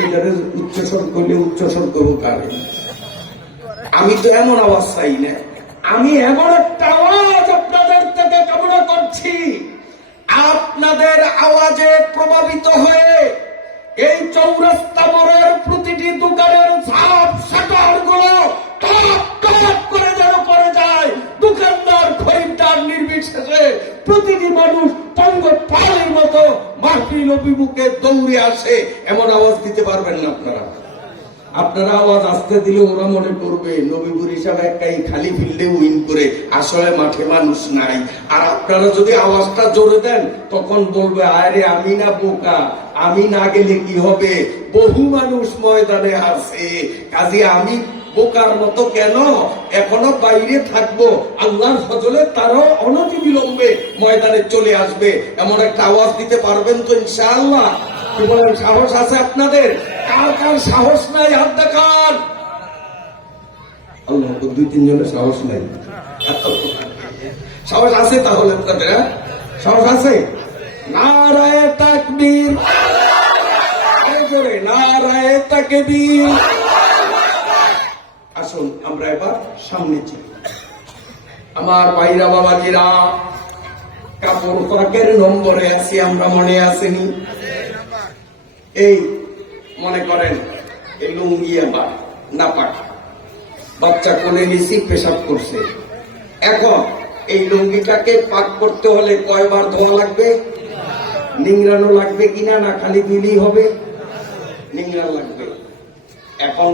এটারে উচ্চস্বর করলে উচ্চস্বর করব কারে। আমি তো এমন আওয়াজ চাই না। আমি এমন একটা আওয়াজ আপনাদের থেকে কামনা করছি। আপনাদের আওয়াজে প্রভাবিত হয়ে এই চৌরাস্তা মোড়ের প্রতিটি দোকানের ঝাপ শাটারগুলো করে প্রতিটি মানুষ পঙ্গ পালের মতো দৌড়ে আসে। এমন আওয়াজ দিতে পারবেন না আপনারা। আপনারা আওয়াজ আসতে দিলে ওরা মনে করবে, নবীপুর হিসাবে খালি ফিল্ডে উইন করে আসলে মাঠে মানুষ নাই। আর আপনারা যদি আওয়াজটা জোরে দেন, তখন বলবে, আরে, আমি না বোকা। আমি না গেলে কি হবে? বহু মানুষ ময়দানে আছে। কাজে আমি বোকার মতো কেন? এখনও বাইরে থাকব। আল্লাহর ফজলে তারও অনতি বিলম্বে ময়দানে চলে আসবে। এমন একটা আওয়াজ দিতে পারবেন তো ইনশাআল্লাহ? বলেন, সাহস আছে আপনাদের? কার কার সাহস নাই? হাত দেখান। আল্লাহ দুই, তিনজনের সাহস নাই। সাহস আছে তাহলে আপনাদের হ্যাঁ? সাহস আছে? নারায় তাকবীর। নারায় তাকবীর। আসুন আমরা এবার সামনে যাই। আমার ভাইরা বাবাজিরা, কাপড় পাকের নম্বরে আছি, আমরা মনে আসেনি এই, মনে করেন, এই লুঙ্গি আবার নাপাক বাচ্চা কোলে নিছি পেশাব করছে। এখন এই লুঙ্গিটাকে পাক করতে হলে কয়বার ধোয়া লাগবে? নিংড়ানো লাগবে কিনা না খালি দিলেই হবে? নিংড়া লাগবে। এখন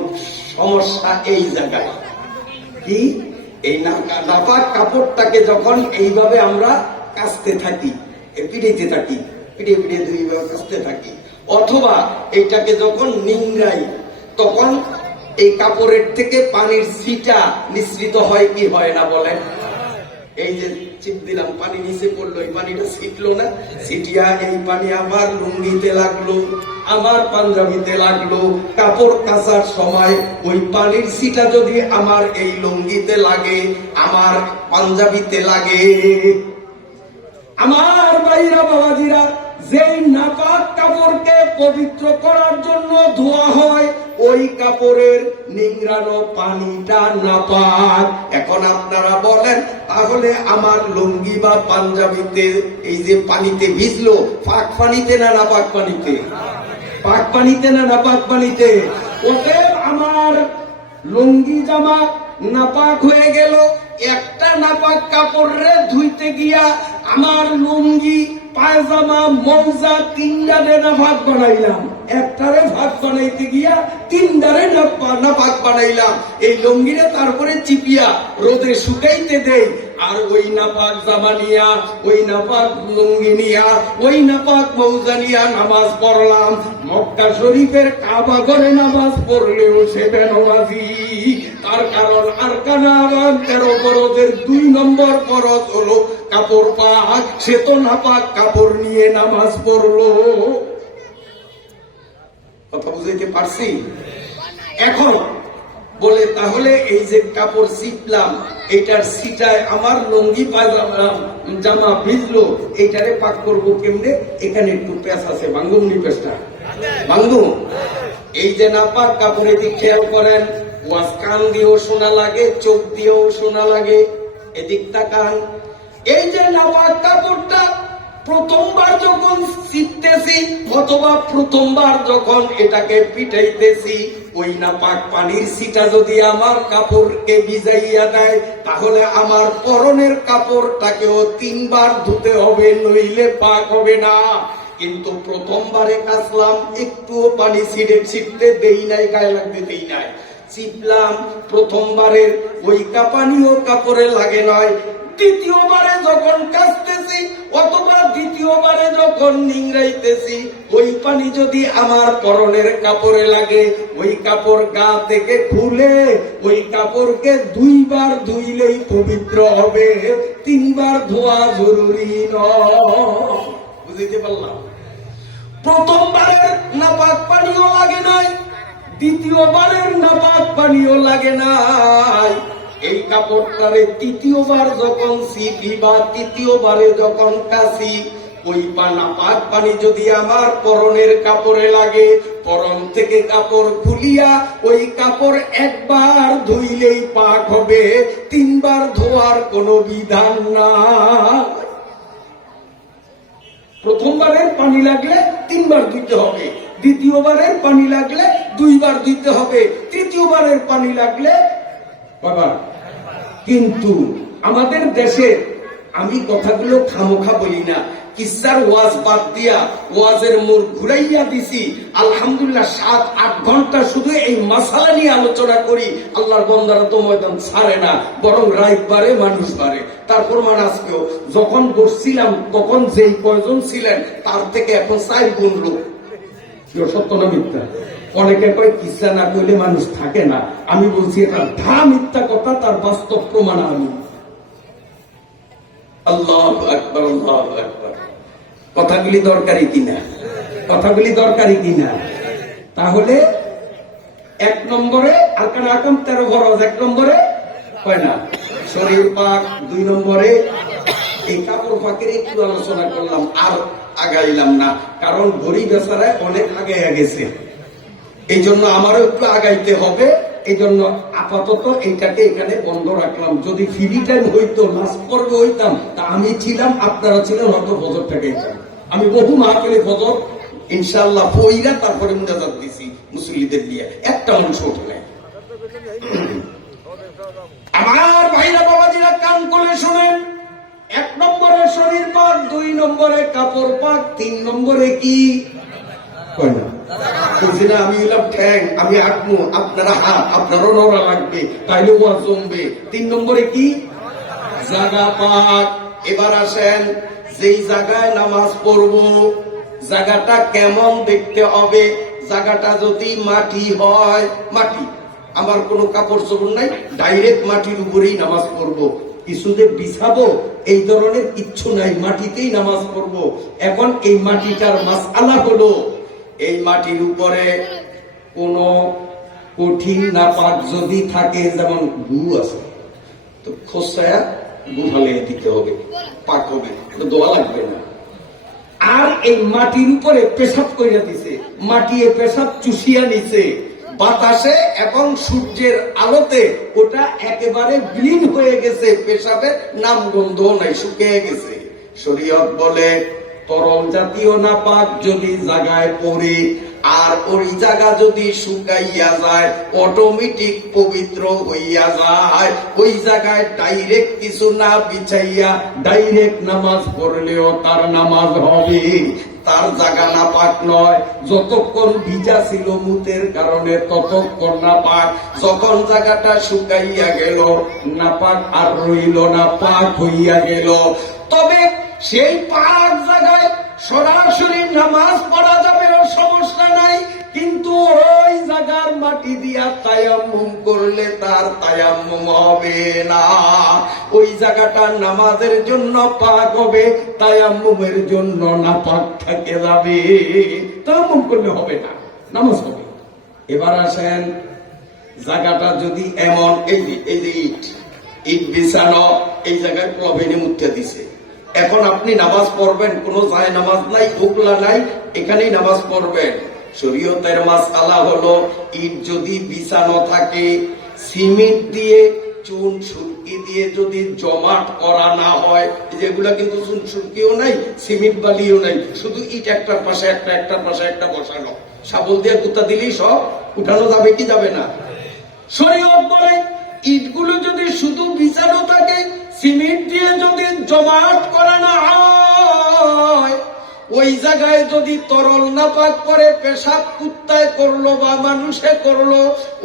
সমস্যা এই জায়গায়। কি? এই না- নাপাক কাপড়টাকে যখন এইভাবে আমরা কাচতে থাকি পিড়িতে থাকি পিড়ে পিড়ে দুইবার কাচতে থাকি, অথবা এটাকে যখন নিংড়াই, তখন এই কাপড়ের থেকে পানির ছিটা নিঃসৃত হয় কি হয় না বলেন? এই যে চিপ দিলাম, পানি নিচে পড়ল, এই পানিটা ছিটলো না, ছিটিয়া এই পানি আমার লুঙ্গিতে লাগল আমার পাঞ্জাবিতে লাগল। কাপড় কাচার সময় ওই পানির ছিটা যদি আমার এই লুঙ্গিতে লাগে, আমার পাঞ্জাবিতে লাগে। আমার ভাইরা বাবাজিরা যেই নাপাক কাপড়কে পবিত্র করার জন্য ধোয়া হয়, ওই কাপড়ের নিংড়ানো পানিটা নাপাক। এখন আপনারা বলেন তাহলে আমার লুঙ্গি বা পাঞ্জাবিতে, এই যে পানিতে ভিজলো পাক পানিতে না না পাক পানিতে পাক পানিতে না না পাক পানিতে ওতে আমার লুঙ্গি জামা নাপাক হয়ে গেল, একটা নাপাক কাপড়ে ধুইতে গিয়া আমার লুঙ্গি পায়জামা, মৌজা তিনটারে না ভাগ বানাইলাম। একটারে ভাগ বানাইতে গিয়া তিনটারে না- ভাগ বানাইলাম। এই লুঙ্গিরে তারপরে চিপিয়া রোদে শুকাইতে দেই। আর ওই নাপাক জামা নিয়া ওই নাপাক লুঙ্গি নিয়া ওই নাপাক মৌজা নিয়া নামাজ পড়লাম। মক্কা শরীফের কাবা ঘরে নামাজ পড়লেও সে বেনমাজি তার কারণ আর কানা আমার তেরো দুই নম্বর ফরজ হলো কাপড় পাক সে তো নাপাক কাপড় নিয়ে নামাজ পড়ল। কথা বুঝাইতে পারছি? এখন বলে, তাহলে এই যে কাপড় সিটলাম এইটার সিটায় আমার লঙ্গি পায়জামা জামা ভিজলো, এইটারে পাক করব কেমনে? এখানে একটু প্যাস আছে বাঙ্গুমনি প্যাসটা বাঙ্গু এই যে না পাক, কাপড়ে দিক খেয়াল করেন, ওয়াজ কান দিয়েও শোনা লাগে, চোখ দিয়েও শোনা লাগে। এদিক তাকান। এই যে নাপাক কাপড়টা প্রথমবার যখন শিখতেছি অথবা প্রথমবার যখন এটাকে পিটাইতেছি, ওই না পাক পানির সিটা যদি আমার কাপড়কে ভিজাইয়া দেয়, তাহলে আমার পরনের কাপড়টাকেও তিনবার ধুতে হবে, নইলে পাক হবে না। কিন্তু প্রথমবারে কাচলাম, একটুও পানি ছিঁড়ে ছিটতে দেই নাই, গায়ে লাগতে দেই নাই। চিপলাম প্রথমবারের ওই কাপানিও কাপড়ে লাগে নয় দ্বিতীয়বারে যখন কাচতেছি অথবা দ্বিতীয়বারে যখন নিংড়াইতেছি, ওই পানি যদি আমার পরনের কাপড়ে লাগে, ওই কাপড় গা থেকে খুলে, ওই কাপড়কে দুইবার ধুইলেই পবিত্র হবে, তিনবার ধোয়া জরুরি নয়। বুঝতে পারলাম? প্রথমবারের নাপাক পানিও লাগে নাই, দ্বিতীয়বারের নাপাক পানিও লাগে নাই। এই কাপড়টারে তৃতীয়বার যখন সিপি বা তৃতীয়বারে যখন কাশি, ওই পানা পাক পানি যদি আমার পরনের কাপড়ে লাগে, পরন থেকে কাপড় খুলিয়া ওই কাপড় একবার ধুইলেই পাক হবে, তিনবার ধোয়ার কোনো বিধান না প্রথমবারের পানি লাগলে তিনবার ধুইতে হবে, দ্বিতীয়বারের পানি লাগলে দুইবার ধুইতে হবে, তৃতীয়বারের পানি লাগলে বাবা, কিন্তু আমাদের দেশে আমি কথাগুলো খামোখা বলি না। কিসার ওয়াজ বাদ দিয়া ওয়াজের মোড় ঘুরাইয়া দিছি। আলহামদুলিল্লাহ সাত, আট ঘণ্টা শুধু এই মাসালা নিয়ে আলোচনা করি। আল্লাহর বন্দারা তো ময়দান ছাড়ে না, বরং রাইত বাড়ে, মানুষ বাড়ে। তারপর মানে আজকেও, যখন বসছিলাম, তখন যেই কয়জন ছিলেন, তার থেকে এখন চার গুণ লোক। সত্য না মিথ্যা? অনেকে কয়, কিসা না কইলে মানুষ থাকে না। আমি বলছি, এটা ধা মিথ্যা কথা, তার বাস্তব প্রমাণ আমি। আল্লাহ আকবর আল্লাহ আকবর। কথাগুলি দরকারি কিনা? কথাগুলি দরকারি কিনা? তাহলে এক নম্বরে আরকান আকাম তেরো বরজ এক নম্বরে হয় না। শরীর পাক, দুই নম্বরে, এই কাপড় পাকের একটু আলোচনা করলাম, আর আগাইলাম না। কারণ ঘড়ি বেচারায় অনেক আগে গেছে। এই জন্য আমারও একটু আগাইতে হবে। এই জন্য আপাতত এইটাকে এখানে বন্ধ রাখলাম। যদি ফ্রি টাইম হইতো নাচ পর্বে হইতাম, তা আমি ছিলাম, আপনারা ছিলেন, হয়তো ফজরটাকে আমি বহু মাহফিলে ফজর ইনশাল্লাহ পইরা তারপরে মুনাজাত দিছি মুসলিদের দিয়ে একটা অংশ ওঠে। আমার ভাইরা বাবাজিরা কান করে শোনেন, এক নম্বরে শরীর পাক, দুই নম্বরে কাপড় পাক, তিন নম্বরে কি? ঠ্যাং, আমি আপনারা আপনারও লাগবে জমবে। তিন নম্বরে কি? জাগা পাক। এবার আসেন জায়গায় নামাজ জায়গাটা কেমন দেখতে হবে? জায়গাটা যদি মাটি হয়, মাটি, আমার কোনো কাপড় চোপড় নাই, ডাইরেক্ট মাটির উপরেই নামাজ পড়ব। কিছু যে বিছাবো, এই ধরনের ইচ্ছু নাই, মাটিতেই নামাজ পড়ব। এখন এই মাটিটার মাস আলা হলো এই মাটির উপরে কোন কঠিন নাপাক যদি থাকে, যেমন গু আছে, তো খোসায়া গু ঢালিয়ে দিতে হবে, পাক হবে দোয়া লাগবে না। আর এই মাটির উপরে পেশাব কইরা দিছে, মাটিয়ে পেশাব চুষিয়া নিছে, বাতাসে এবং সূর্যের আলোতে ওটা একেবারে বিলীন হয়ে গেছে, পেশাবের নাম গন্ধ নাই, শুকিয়ে গেছে। শরীয়ত বলে তরল জাতীয় নাপাক যদি জায়গায় পড়ে, আর ওই জায়গা যদি শুকাইয়া যায় অটোমেটিক পবিত্র হইয়া যায়। ওই জায়গায় ডাইরেক্ট কিছু না বিছাইয়া ডাইরেক্ট নামাজ পড়লেও তার নামাজ হবে। তার জায়গা না পাক নয়। যতক্ষণ ভিজা ছিল মুতের কারণে ততক্ষণ না পাক যখন জায়গাটা শুকাইয়া গেল না পাক আর রইল না, পাক হইয়া গেল। তবে সেই পাক জায়গায় সরাসরি নামাজ পড়া যাবে, ও সমস্যা নাই। কিন্তু ওই জায়গার মাটি দিয়া তায়াম্মুম করলে তার তায়াম্মুম হবে না। ওই জায়গাটা নামাজের জন্য পাক হবে, তায়াম্মুমের জন্য না পাক থাকে যাবে। তায়াম্মুম করলে হবে না, নামাজ হবে। এবার আসেন, জায়গাটা যদি এমন, এই যে এই যে ইট ইট বিছানো, এই জায়গায় প্রভেনে মুখতে দিছে। এখন আপনি নামাজ পড়বেন কোন যায় নামাজ নাই উকলা নাই এখানেই নামাজ পড়বেন। শরীয়তের মাস আলা হলো ইট যদি বিছানো থাকে সিমেন্ট দিয়ে চুন সুরকি দিয়ে যদি জমাট করা না হয় যেগুলা কিন্তু চুন সুরকিও নাই সিমেন্ট বালিও নাই শুধু ইট একটার পাশে একটা একটার পাশে একটা বসানো। শাবল দিয়ে কুত্তা দিলেই সব উঠানো যাবে কি যাবে না? শরীয়ত বলে ইটগুলো যদি শুধু বিছানো থাকে সিমেন্ট দিয়ে যদি জমাট করা না হয়, ওই জায়গায় যদি তরল নাপাক করে পেশাব কুত্তায় করল বা মানুষে করল,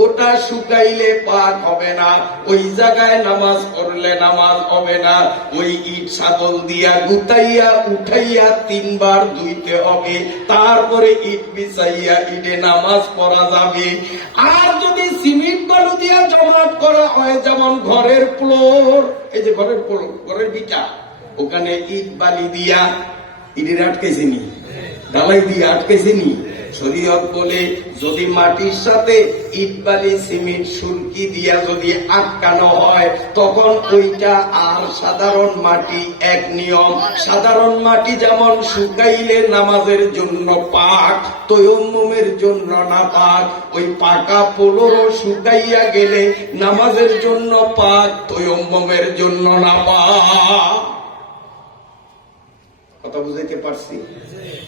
ওটা শুকাইলে পাক হবে না। ওই জায়গায় নামাজ পড়লে নামাজ হবে না। ওই ইট ছাগল দিয়া গুতাইয়া উঠাইয়া তিনবার ধুইতে হবে। তারপরে ইট বিছাইয়া ইটে নামাজ পড়া যাবে। আর যদি দিয়া জমাট করা হয় যেমন ঘরের ফ্লোর। এই যে ঘরের ফ্লোর ঘরের বিটা ওখানে ইট বালি দিয়া ইটের আটকেছে নি? ঢালাই দিয়ে আটকেছে নি? শরীয়ত বলে, যদি মাটির সাথে ইট বালি, সিমেন্ট, সুরকি দিয়া যদি আটকানো হয়, তখন ওইটা আর সাধারণ মাটি এক নিয়ম। সাধারণ মাটি যেমন শুকাইলে নামাজের জন্য পাক তৈমমের জন্য না পাক, ওই পাকা পোলোরও শুকাইয়া গেলে নামাজের জন্য পাক তৈমমের জন্য না পাক। কথা বুঝাইতে পারছি?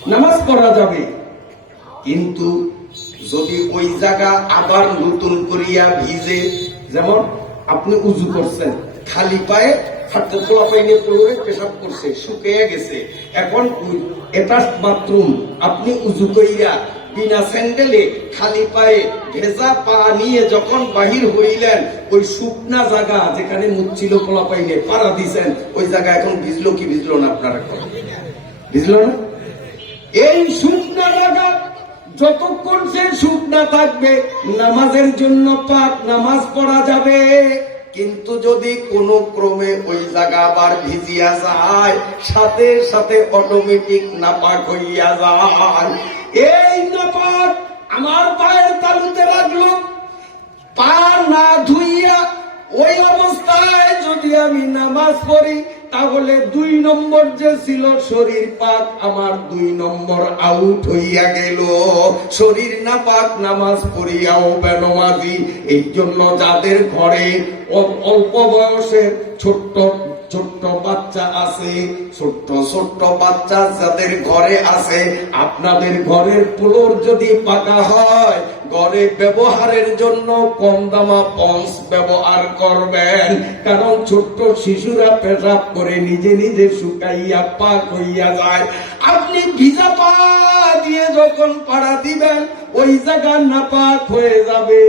নামাজ পড়া যাবে। কিন্তু যদি ওই জায়গা আবার নতুন করিয়া ভিজে, যেমন আপনি উজু করছেন, খালি পায়ে এখন উজু স্যান্ডেলে খালি পায়ে ভেজা পা নিয়ে যখন বাহির হইলেন, ওই শুকনা যেখানে মুচ্ছিল পোলা পাইনে পাড়া দিছেন, ওই জায়গা এখন ভিজলো কি ভিজলো না আপনারা বুঝলো না? এই শুকনা জায়গা যতক্ষণ সে সুখ না থাকবে, নামাজের জন্য পাক নামাজ পড়া যাবে। কিন্তু যদি কোন ক্রমে ওই জায়গা আবার ভিজিয়া যায়, সাথে সাথে অটোমেটিক নাপাক হইয়া যায়। এই নাপাক আমার পায়ের তালুতে লাগল। পা না ধুইয়া ওই অবস্থায় যদি আমি নামাজ পড়ি তাহলে দুই নম্বর যে ছিল, শরীর পাক আমার দুই নম্বর আউট হইয়া গেল। শরীর না পাক নামাজ পড়িয়াও বেনমাজি। এই জন্য যাদের ঘরে অল্প বয়সে ছোট্ট ছোট্ট বাচ্চা আছে, ছোট্ট ছোট্ট বাচ্চা যাদের ঘরে আছে, আপনাদের ঘরের পুলোর যদি পাকা হয়, ঘরে ব্যবহারের জন্য কম দামা পন্স ব্যবহার করবেন। কারণ ছোট্ট শিশুরা পেশাব করে নিজে নিজে শুকাইয়া পাক হইয়া যায়। আপনি ভিজা পা দিয়ে যখন পাড়া দিবেন, ওই জায়গা নাপাক হয়ে যাবে।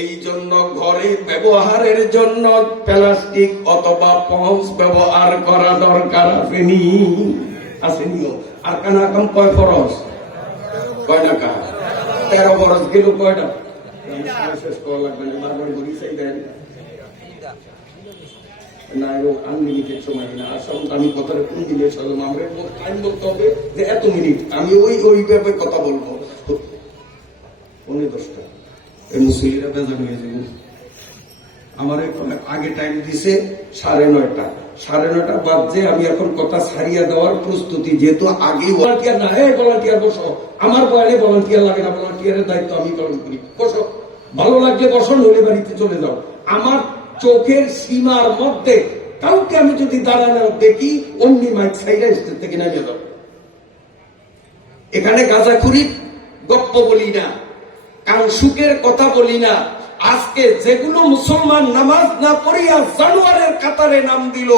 এই জন্য ঘরে ব্যবহারের জন্য প্লাস্টিক অথবা পঞ্চ ব্যবহার করা দরকার আসেনি। আসেনিও আর কানা কম কয় ফরস কয় না তেরো বরস গেল কয়টা? আমি আমি ওই ওই ব্যাপারে কথা বলব। পনেরো দশটা। বেজান হয়ে যাবে আমার আগে টাইম দিছে সাড়ে নয়টা। সাড়ে নয়টা বাজছে আমি এখন কথা ছাড়িয়া দেওয়ার প্রস্তুতি, যেহেতু আগে ভলান্টিয়ার না হ্যাঁ ভলান্টিয়ার বসো। আমার বয়ানে ভলান্টিয়ার লাগে না ভলান্টিয়ারের দায়িত্ব আমি পালন করি। বসো। ভালো বসো বাড়িতে চলে যাও। আমার চোখের সীমার মধ্যে কাউকে আমি যদি দাঁড়ানো দেখি, অমনি মাইক সাইডা থেকে নামিয়ে দাও। এখানে গাঁজাখুরি গপ্প বলি না। কারণ সুখের কথা বলি না। আজকে যেগুলো মুসলমান নামাজ না পড়িয়া জানুয়ারের কাতারে নাম দিল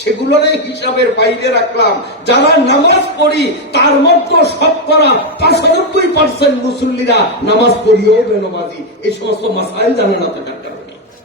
সেগুলোরে হিসাবের বাইরে রাখলাম। যারা নামাজ পড়ি, তার মধ্যে শতকরা পাঁচানব্বই পার্সেন্ট মুসল্লিরা নামাজ পড়িও বেনমাজি। এই সমস্ত মাসাইল জানে না তো কারণে